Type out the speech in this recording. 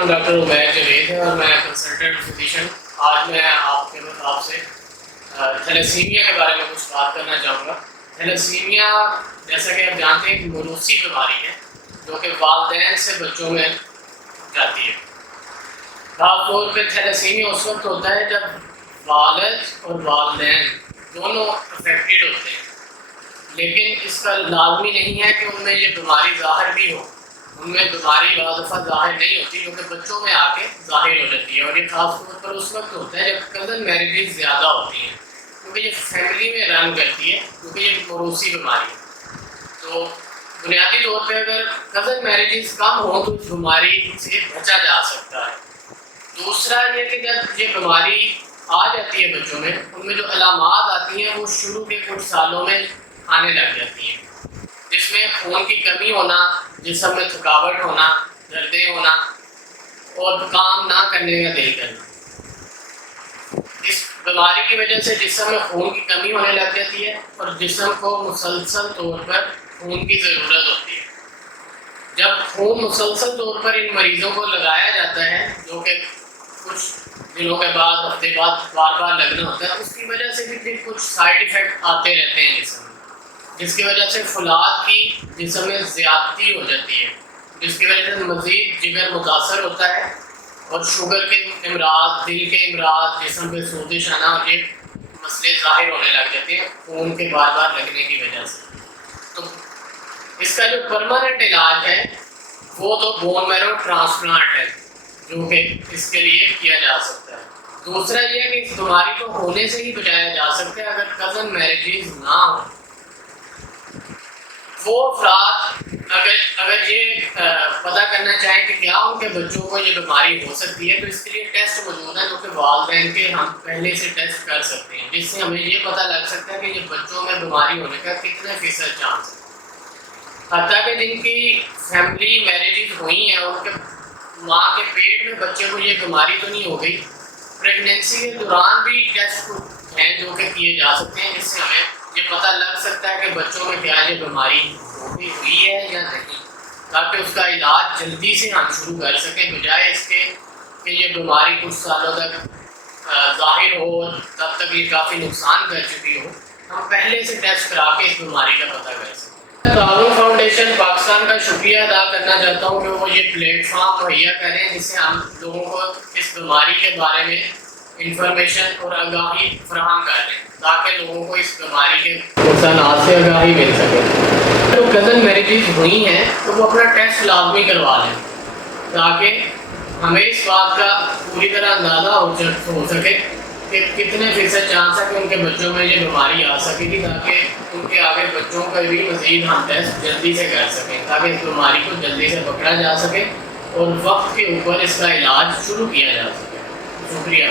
نام ڈاکٹر عبید جاوید ہے اور میں کنسلٹنٹ فزیشین. آج میں آپ سے تھیلیسیمیا کے بارے میں کچھ بات کرنا چاہوں گا. تھیلیسیمیا جیسا کہ آپ جانتے ہیں ایک موروثی بیماری ہے جو کہ والدین سے بچوں میں جاتی ہے. خاص طور پہ تھیلیسیمیا اس وقت ہوتا ہے جب والد اور والدین دونوں افیکٹڈ ہوتے ہیں، لیکن اس کا لازمی نہیں ہے کہ ان میں یہ بیماری ظاہر بھی ہو. ان میں بیماری بعض دفعہ ظاہر نہیں ہوتی کیونکہ بچوں میں آ کے ظاہر ہو جاتی ہے، اور یہ خاص طور پر اس وقت ہوتا ہے جب کزن میرجز زیادہ ہوتی ہیں، کیونکہ یہ فیملی میں رن کرتی ہے، کیونکہ یہ موروثی بیماری ہے. تو بنیادی طور پہ اگر کزن میرجز کم ہوں تو اس بیماری سے بچا جا سکتا ہے. دوسرا یہ کہ جب یہ بیماری آ جاتی ہے بچوں میں، ان میں جو علامات آتی ہیں وہ شروع کے کچھ سالوں میں آنے لگ جاتی ہیں، جس میں خون کی کمی ہونا، جسم میں تھکاوٹ ہونا، دردیں ہونا اور کام نہ کرنے کا دل کرنا. اس بیماری کی وجہ سے جسم میں خون کی کمی ہونے لگ جاتی ہے اور جسم کو مسلسل طور پر خون کی ضرورت ہوتی ہے. جب خون مسلسل طور پر ان مریضوں کو لگایا جاتا ہے، جو کہ کچھ دنوں کے بعد ہفتے بعد بار بار لگنا ہوتا ہے، اس کی وجہ سے بھی پھر کچھ سائیڈ ایفیکٹ آتے رہتے ہیں جسم میں، جس کی وجہ سے فولاد کی جسم میں زیادتی ہو جاتی ہے، جس کی وجہ سے مزید جگر متاثر ہوتا ہے اور شوگر کے امراض، دل کے امراض، جسم پہ سوزش آنا اور یہ مسئلے ظاہر ہونے لگ جاتے ہیں خون کے بار بار لگنے کی وجہ سے. تو اس کا جو پرماننٹ علاج ہے وہ تو بون میرو ٹرانسپلانٹ ہے جو کہ اس کے لیے کیا جا سکتا ہے. دوسرا یہ کہ اس بیماری کو ہونے سے ہی بچایا جا سکتا ہے اگر کزن میرجز نہ ہوں. وہ افراد اگر یہ پتہ کرنا چاہیں کہ کیا ان کے بچوں کو یہ بیماری ہو سکتی ہے، تو اس کے لیے ٹیسٹ موجود ہیں جو کہ والدین کے ہم پہلے سے ٹیسٹ کر سکتے ہیں، جس سے ہمیں یہ پتہ لگ سکتا ہے کہ یہ بچوں میں بیماری ہونے کا کتنے فیصد چانس ہے. حتیٰ کہ جن کی فیملی میرجز ہوئی ہیں، ان کے ماں کے پیٹ میں بچے کو یہ بیماری تو نہیں ہو گئی، پریگنینسی کے دوران بھی ٹیسٹ ہیں جو کہ کیے جا سکتے ہیں، جس سے ہمیں یہ پتہ لگ سکتا ہے کہ بچوں میں کیا یہ بیماری ہوئی ہے یا نہیں، تاکہ اس کا علاج جلدی سے ہم شروع کر سکیں، بجائے اس کے کہ یہ بیماری کچھ سالوں تک ظاہر ہو، تب تک یہ کافی نقصان کر چکی ہو. ہم پہلے سے ٹیسٹ کرا کے اس بیماری کا پتہ کر سکیں. تعاون فاؤنڈیشن پاکستان کا شکریہ ادا کرنا چاہتا ہوں کہ وہ یہ پلیٹ فارم مہیا کریں جس سے ہم لوگوں کو اس بیماری کے بارے میں انفارمیشن اور آگاہی فراہم کر دیں، تاکہ لوگوں کو اس بیماری کے نقصانات سے آگاہی مل سکے. جو کزن میرجز ہوئی ہیں تو وہ اپنا ٹیسٹ لازمی کروا لیں، تاکہ ہمیں اس بات کا پوری طرح اندازہ ہو سکے کہ کتنے فیصد چانس ہے کہ ان کے بچوں میں یہ بیماری آ سکے گی، تاکہ ان کے آگے بچوں کا بھی مزید ہم ٹیسٹ جلدی سے کر سکیں، تاکہ اس بیماری کو جلدی سے پکڑا جا سکے اور وقت کے اوپر اس کا علاج شروع کیا جا سکے. شکریہ.